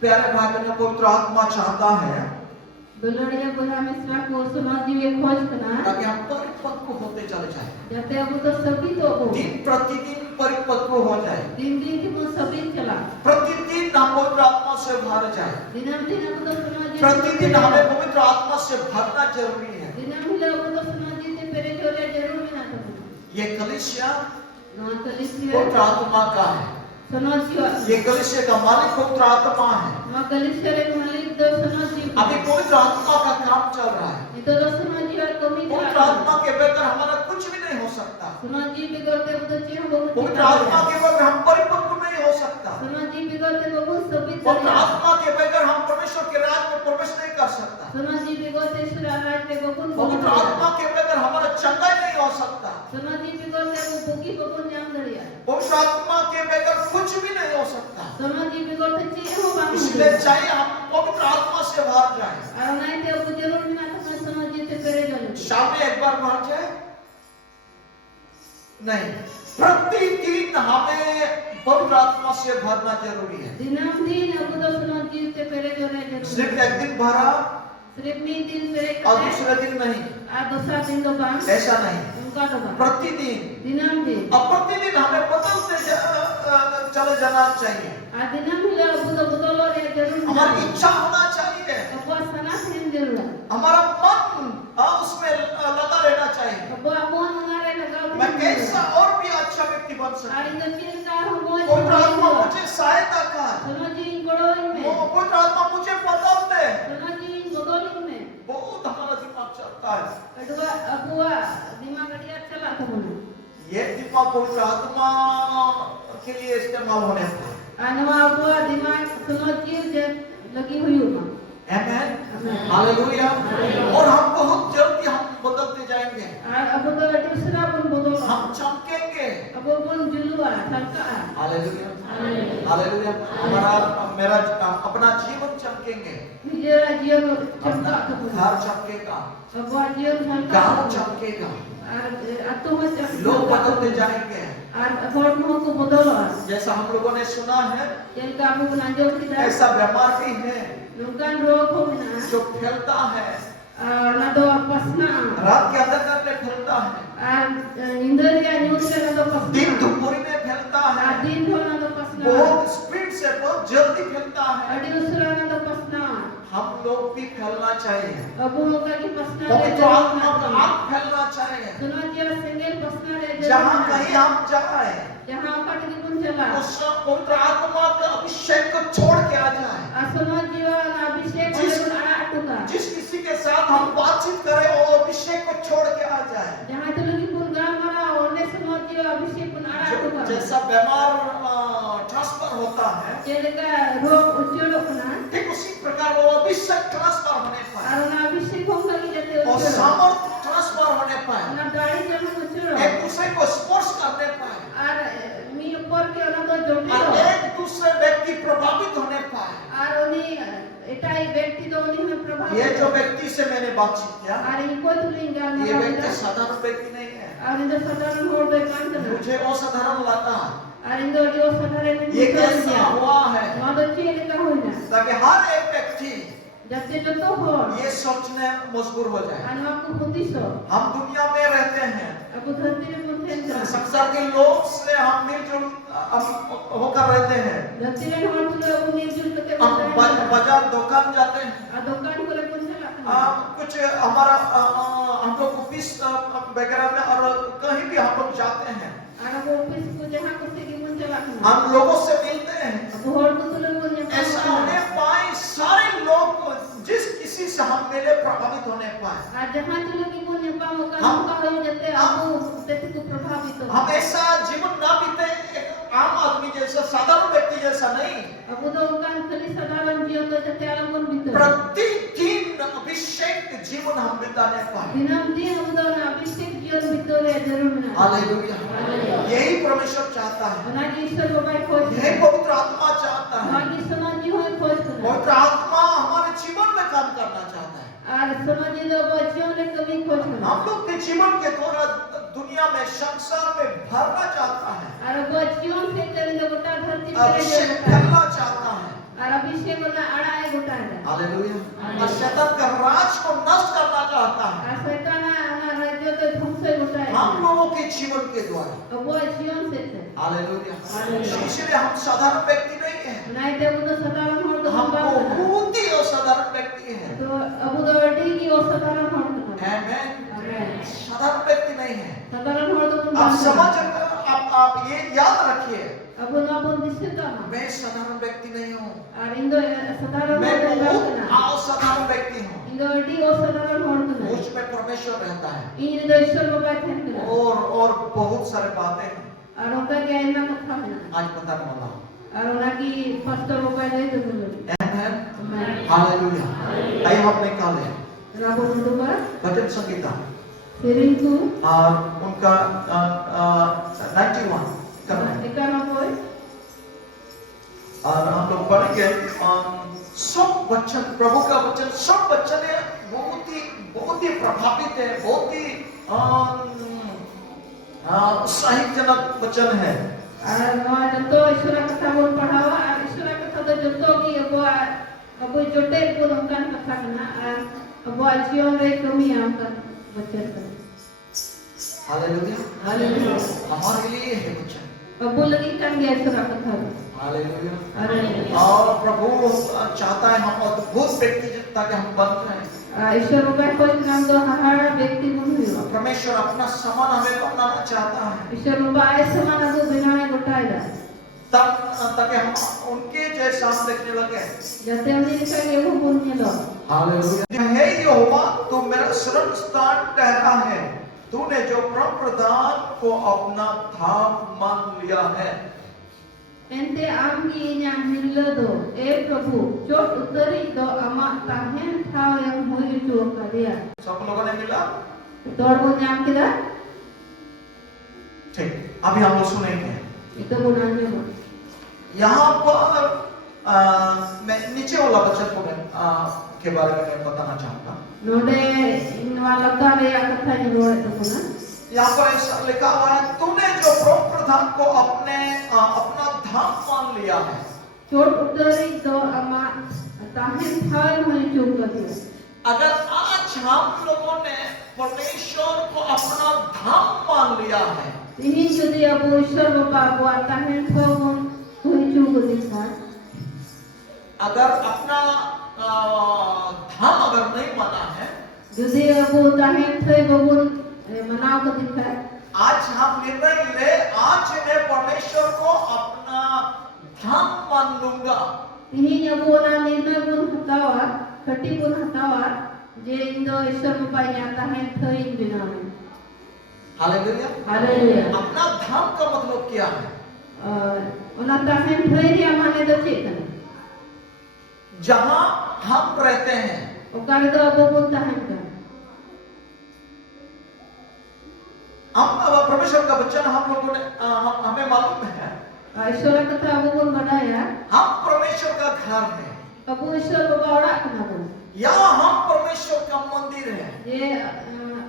प्यारे भाई बहनों, पवित्र आत्मा चाहता है Dolornya pura mesra ko sunaji ve khoj kana ताकि हम परिपक्व होते चले जाएं, jate abu to sabi to ho दिन प्रतिदिन परिपक्व हो जाए, din din ki mo sabi chala प्रतिदिन हम पवित्र आत्मा से भर जाए, dinam din abu to sunaji प्रतिदिन हमें पवित्र आत्मा से भरना जरूरी है। dinam hila abu to sunaji te pere chole jarur na to ये कलीसिया no kalisya पवित्र आत्मा का है, sunaji wa ये कलीसिया का मालिक पवित्र आत्मा है। no kalisya re malik do sunaji अभी पवित्र आत्मा का काम चल रहा है। ito do sunaji wa komi पवित्र आत्मा के बगैर हमारा कुछ भी नहीं हो सकता। sunaji bigote abu to chih bahut पवित्र आत्मा के बगैर हम परिपक्व नहीं हो सकता। sunaji bigote bahut sabi पवित्र आत्मा के बगैर हम परमेश्वर के राज्य में प्रवेश नहीं कर सकता। sunaji bigote sura raj te bahut पवित्र आत्मा के बगैर हमारा चंगाई नहीं हो सकता। sunaji bigote abu bugi bahut jam dariya पवित्र आत्मा के बगैर कुछ भी नहीं हो सकता। sunaji bigote chih ho bang इसलिए चाहिए हम पवित्र आत्मा से भर जाए। ar nai te abu jarur na to sunaji te pere jale शाम में एक बार भर जाए नहीं, प्रतिदिन हमें पवित्र आत्मा से भरना जरूरी है। dinam din abu to sunaji te pere jale सिर्फ jarur एक दिन भरा sirf mi din pere और kare दूसरे दिन नहीं, ar dosa din do bang ऐसा नहीं। unka do bang प्रतिदिन dinam din अब प्रतिदिन हमें बदलते चले जाना चाहिए। ar dinam hila abu to bodolor ya jarur na हमारी इच्छा होना चाहिए, abu sana sin jarur हमारा मन उसमें लगा रहना चाहिए। abu abu ngare lagao मैं कैसा और भी अच्छा व्यक्ति बन सकता ar हूँ। indo cinta ho पवित्र आत्मा मुझे सहायता कर, sunaji godoin me पवित्र आत्मा मुझे बदल दे। sunaji godolin me बहुत हमारा दिमाग चलता है। kedua abua dimag dia chala kamu ये दिमाग पवित्र आत्मा के लिए इस्तेमाल होने पर। anwa abua dimag sunaji je lagi hui uma आमेन, Amen. हालेलुया। और हम बहुत जल्दी हम बदलते जाएंगे, ar abu to dusra pun bodol हम चमकेंगे। abu pun julua salka hallelujah, amen hallelujah. हमारा मेरा अपना जीवन चमकेंगे, hijra jion अपना chapka kamu घर चमकेगा, abu jion salka गांव चमकेगा, ar atu ma लोग बदलते जाएंगे। ar abor mo ko bodol जैसा हम लोगों ने सुना है, jel kamu nanjo kita ऐसा बीमार भी है nungkan rog ho na जो फैलता है, na do pasna रात के अंधकार में फैलता है, ar indriya nyusra na do pasna दिन दुपहरी में फैलता है, din ho na do pasna बहुत स्पीड से बहुत जल्दी फैलता है। adi usra na do pasna हम लोग भी फैलना चाहिए, abu ka ki pasna पवित्र आत्मा का आग फैलना चाहिए। suno dia sengel pasna re जहाँ कहीं हम जाए, jahan apat ki pun chala उस पवित्र आत्मा का अभिषेक को छोड़ के आ जाए। suno jiwa na abhishek जिस- ole pun ara atuka जिस किसी के साथ हम बातचीत करें, वो अभिषेक को छोड़ के आ जाए। jahan tu lagi pun gamara ole suno jiwa abhishek pun ara atuka जैसा बीमार ट्रांसफर होता है, jelaka rog ucholo kana ठीक उसी प्रकार वो अभिषेक ट्रांसफर होने पाए ar na abhishek ho lagi jate और ucholo सामर्थ्य ट्रांसफर होने पाए, na dari jaman ucholo एक दूसरे को स्पर्श करने पाए ar mi upor ke ona do और jotilo एक दूसरे व्यक्ति प्रभावित होने पाए। আর উনি এটাই ব্যক্তি তো উনি হন প্রভাব ये जो व्यक्ति से मैंने बातचीत किया, আর এই কতলিং গান ये व्यक्ति साधारण व्यक्ति नहीं है, আর ইন্দো সাধারণ হবে কান্ত না मुझे असाधारण लगा। আর ইন্দো जो সাধারণ ये कैसा हुआ है মদতি লেখা হয় না ताकि हर एक व्यक्ति যাতে যত হয় ये सोचने मजबूर हो जाए। আর আমাকে প্রতিশো हम दुनिया में रहते हैं, আপু ধরতির মধ্যে संसार के लोग से हम मिलजुल होकर रहते हैं। ধরতির হওয়ার আপু নির্জুল করতে हम बाजार दुकान जाते हैं, আর দোকান করে কোনটা রাখা कुछ हमारा हम लोग ऑफिस वगैरह में और कहीं भी हम लोग जाते हैं, আর আপু অফিস কো जहां করতে কি কোনটা রাখা हम लोगों से मिलते हैं। আপু হর তো তুলে কোন ऐसा होने पाए सारे लोग जिस किसी से हम मिले प्रभावित होने पाए। আর जहां তুলে কি কোন পাও কাম হয়ে যেতে আপু তেতে को प्रभावित हो हम ऐसा जीवन ना बीते एक आम आदमी जैसा, साधारण व्यक्ति जैसा नहीं। আপু তো কান খালি সাধারণ জীবন যেতে আরম্ভ ভিতর प्रतिदिन अभिषेक जीवन हम बिताने पाए। দিনম দিন আপু তো না অভিষেক জীবন ভিতরে জরুর না हालेलुया, यही परमेश्वर चाहता है, ওনাকে ঈশ্বর বাবাই খোঁজ यही पवित्र आत्मा चाहता है। ওনাকে সমাজি হয়ে খোঁজ করে पवित्र आत्मा हमारे जीवन में काम करना चाहता है। আর সমাজি তো জীবনে কবি খোঁজ করে हम लोग के जीवन के द्वारा दुनिया में, संसार में भरना चाहता है, আর জীবন থেকে গোটা ধরতি अभिषेक করে फैलना चाहता है। আর অভিষেক हालेलुया। और शैतान का राज को नष्ट करना चाहता है आ शैताना ना राज्य तो ध्वंस गोटाए हम लोगों के जीवन के द्वारा। अबो जीवन से हालेलुया। हालेलुया। इसलिए हम साधारण व्यक्ति नहीं है, नहीं ते बुदो साधारण होड़ तो हम बात बहुत ही असाधारण व्यक्ति हैं। तो अबो दो डी की वो साधारण होड़ तो आमेन। आमेन। साधारण व्यक्ति नहीं है। साधारण होड़ तो आप समझ आप ये याद रखिए, अबो ना बोल दिसे का मैं साधारण व्यक्ति नहीं हूँ, और इंदो साधारण मैं होड़ बहुत तो असाधारण व्यक्ति हूँ। इंदो डी वो साधारण होड़ तो मुझ में परमेश्वर रहता है इन दो ईश्वर को बात है और बहुत सारे बातें हैं और उनका क्या इतना कथा है आज बताने वाला हूँ। और उनकी पास्टर को पहले तो बोलो आमेन। हालेलुया। आइए हम निकाले राबो नंदुबा भजन संगीता फिरिंकू और उनका 91 करना है। इकाना कोई और हम लोग पढ़ेंगे सब वचन, प्रभु का वचन, सब वचन है बहुत ही प्रभावित है, बहुत ही उत्साहीजनक वचन है। और नवा जतो ईश्वर कथा बोल पढ़ावा और ईश्वर कथा तो जतो की अबो जोटे को उनका कथा करना और अबो जीवन रे कमी आमका वचन हालेलुया। हालेलुया। हमारे लिए है वचन। अबो लगी kan गया ईश्वर कथा हालेलुया। हालेलुया। और प्रभु चाहता है हम अद्भुत व्यक्ति ताकि हम बन जाएं। ईश्वर को कोई नाम तो हर व्यक्ति को हुआ परमेश्वर अपना समान हमें बनाना चाहता है ईश्वर को आए समान को बिना गोटाएगा ताकि हम उनके जैसा देखने लगे। जैसे हमने लिखा है वो पुण्य लो हालेलुया। हे यहोवा, तू मेरा शरण स्थान ठहरा है, तूने जो परम प्रधान को अपना धाम मान लिया है। Ente amgi yang hilado, प्रभु चोट उतरी तो अमा ताहें ठाव yang हुई जो करिया। सब लोगों ने मिला? तोड़ को नाम किधर? ठीक, अभी हम लोग सुनेंगे। itu gunanya bu. यहाँ पर मैं नीचे वाला वचन को के बारे में मैं बताना चाहूँगा। Node inwala kare ya kata nyuruh itu kuna. यहाँ पर ऐसा लिखा हुआ है, तूने जो परम प्रधान को अपना धाम मान लिया है। चोट उतरी तो अमा ताहें ठाव yang हुई जो करिया। अगर आज हम लोगों ने परमेश्वर को अपना धाम मान लिया है, ini jadi abu ईश्वर बाबा buat tahen ठाव हुई जो करिया। अगर अपना धाम अगर नहीं माना है, jadi abu tahen ठाव babun मनाव को दिखा। आज हम निर्णय ले, आज मैं परमेश्वर को अपना धाम मान लूंगा। ini abu na निर्णय pun hatawa, kati pun hatawa, je indo ईश्वर बाबा yang tahen ठाव इन बिना। हालेलुया। हालेलुया। अपना धाम का मतलब क्या है? उन्हें ताहें ठाव ही हमारे तो चेतन। जहाँ हम रहते हैं, उकारे तो अबू पुन ताहें का। हम परमेश्वर का वचन हम लोगों ने हमें मालूम है, ईश्वर कथा अबू पुन बनाया। हम परमेश्वर का घर है, अबू ईश्वर बाबा औड़ा कना पुन। या हम परमेश्वर का मंदिर है। ये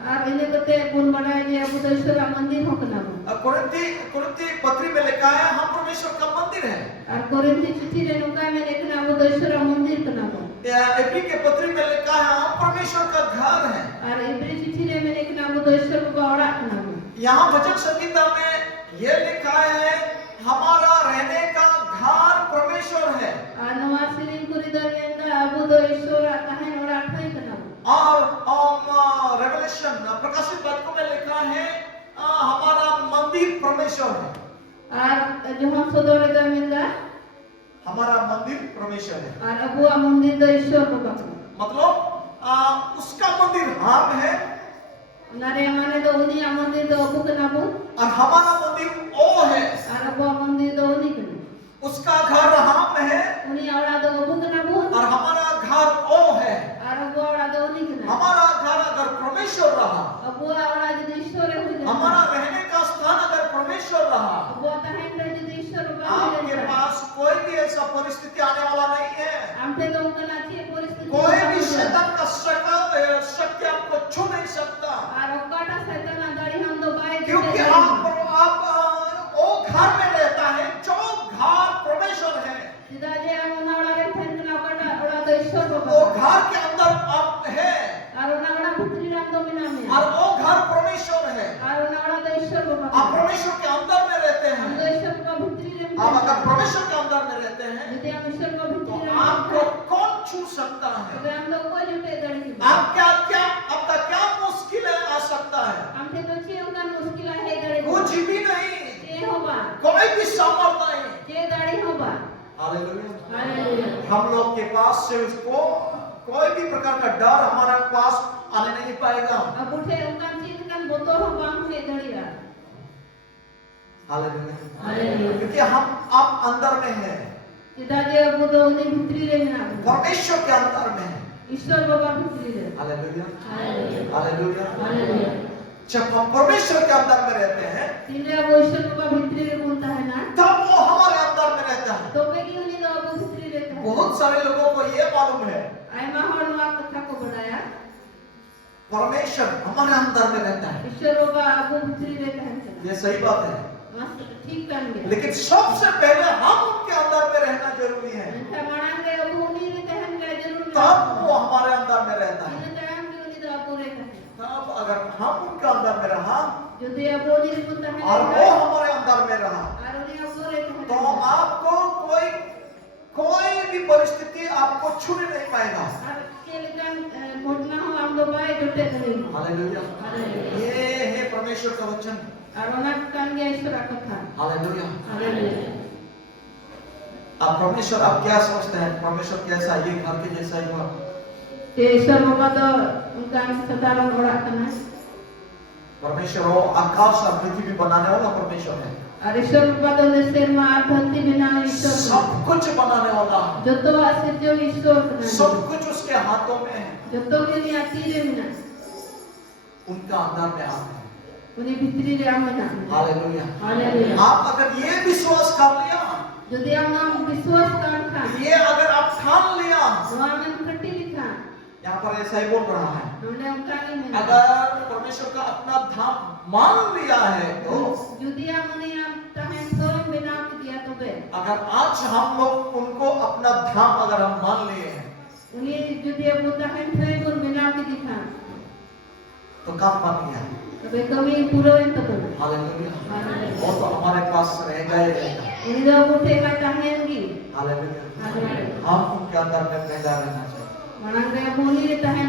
आप इन्हें कते पुन बनाया ये अबू तो ईश्वर का मंदिर हो कना पुन। कुरिन्थी पत्री में लिखा है, हम परमेश्वर का मंदिर है। और कोरिन्थी चिट्ठी रे नुका में लिखना अबू तो ईश्वर का मंदिर कना पुन। एप्री के पत्री में लिखा है, हम परमेश्वर का घर है। और इब्री चिट्ठी रे में लिखना अबू तो ईश्वर बाबा औड़ा कना पुन। यहाँ वचन संहिता में ये लिखा है, हमारा रहने का घर परमेश्वर है। और नवासिरिन कुरिदर में अबू तो ईश्वर ताहें औड़ा ठाई कना पुन। और रेवलेशन प्रकाशित वाक्यों में लिखा है, हमारा मंदिर परमेश्वर है। और जो हम सोदोरे दा मिलदा हमारा मंदिर परमेश्वर है। और अबुआ मंदिर तो ईश्वर बाबा का। मतलब उसका मंदिर हम है नारे हमारे तो उन्हीं मंदिर तो अबू का नाम और हमारा मंदिर ओ है। और अबुआ मंदिर तो उन्हीं का। उसका घर हम है उन्हीं औड़ा तो अबू का नाम और हमारा घर ओ है। और अबुआ औड़ा तो उन्हीं का नाम। हमारा घर अगर परमेश्वर रहा, अबुआ औड़ा जो ईश्वर है हमारा रहने का स्थान अगर परमेश्वर रहा, अबुआ ताहें जो ईश्वर बाबा आपके पास कोई भी ऐसा परिस्थिति आने वाला नहीं है। हमसे तो उनका नाची परिस्थिति कोई भी शैतान का शक्ति आपको छू नहीं सकता, और ओकाटा शैतान अंदर हम तो बाय क्योंकि आप वो घर में रहता है जो घर परमेश्वर है। सीधा जे हम औड़ा रे फैन ना ओकाटा औड़ा तो ईश्वर वो बाबा घर के अंदर आप है और नगड़ा भित्री राम दो मिना में और वो घर परमेश्वर है। और नगड़ा तो ईश्वर बाबा आप परमेश्वर के अंदर में रहते हम हैं। तो ईश्वर का भित्री रे आप अगर परमेश्वर के अंदर में रहते हैं यदि हम ईश्वर का तो भित्री रे आपको कौन छू सकता है? तो हम लोग को जुटे दड़ी की आप क्या क्या आपका क्या मुश्किलें आ सकता है? हम थे तो ची उनका मुश्किल है दड़ी कुछ भी नहीं, ये होगा कोई भी सामर्थ नहीं। ये दाढ़ी होगा हालेलुया। हालेलुया हम लोग के पास से उसको कोई भी प्रकार का डर हमारे पास आने नहीं पाएगा। अब उठे उनका चीज कन बोतो हो बांग में दड़िया हालेलुया। हालेलुया क्योंकि हम आप अंदर में हैं, इधर जे बुदो उन्हें भित्री रे मिना परमेश्वर के अंदर में हैं। ईश्वर बाबा भित्री रे हालेलुया। Hallelujah hallelujah. हालेलुया जब हम परमेश्वर के अंदर में रहते हैं तीनरे वो ईश्वर बाबा भित्री रे बोलता है ना तब वो हमारे अंदर में रहता है। तो वे की उन्हें तो वो भित्री रहता है बहुत सारे लोगों को ये मालूम है आई माहौल वा कथा को बढ़ाया परमेश्वर हमारे अंदर में रहता है। ईश्वर बाबा वो भित्री रहता है ये सही बात है, मस्त ठीक कर गया लेकिन सबसे पहले हम उनके अंदर में रहना जरूरी है, ऐसा मानेंगे अब उन्हीं ने तहन का जरूर तब वो हमारे अंदर में रहता है। इन्हें तहन की उन्हीं तो आप पूरे करते तब अगर हम उनके अंदर में रहा जो दे अब उन्हीं ने बोलता है और वो हमारे अंदर में रहा और उन्हीं अब पूरे करते तो आपको कोई भी परिस्थिति आपको छूने नहीं पाएगा। और के लिए घटना हो हम लोग आए जुटे नहीं हालेलुया। हालेलुया ये है परमेश्वर का वचन। और उन्हें कान गया ईश्वर का कथा हालेलुया। हालेलुया आप परमेश्वर आप क्या सोचते हैं? परमेश्वर कैसा? ये घर के जैसा ही हुआ? ते ईश्वर बाबा तो उनका सदारण ओढ़ा करना परमेश्वर वो आकाश और पृथ्वी बनाने वाला परमेश्वर है। और ईश्वर बाबा तो निश्चय में आधंती बिना ईश्वर सब कुछ बनाने वाला, जो तो आसिर जो ईश्वर करना सब कुछ उसके हाथों में है। जो तो के लिए आती रे मिना उनका अंदर में आप है। उन्हें भित्री रे आमना हालेलुया। हालेलुया आप अगर ये विश्वास कर लिया, जो दे हम नाम विश्वास कर था ये अगर आप ठान लिया, वहाँ में खट्टी लिखा यहाँ पर ऐसा ही बोल रहा है, हमने उनका नहीं मिला अगर परमेश्वर का अपना धाम मान लिया है तो जो दिया उन्हें हम तहें स्वयं बिना दिया तो बे अगर आज हम लोग उनको अपना धाम अगर हम मान लिए हैं उन्हें जो दिया वो तहें स्वयं को बिना दिखा तो काम बन गया। तो बे कभी पूरा इन तक हालेलुया। वो तो हमारे पास रहेगा ही रहेगा। उन्हें तो उठेगा चाहेंगी हालेलुया। हालेलुया हम उनके अंदर में पैदा रहना चाहिए। मनांगे बोली रहता है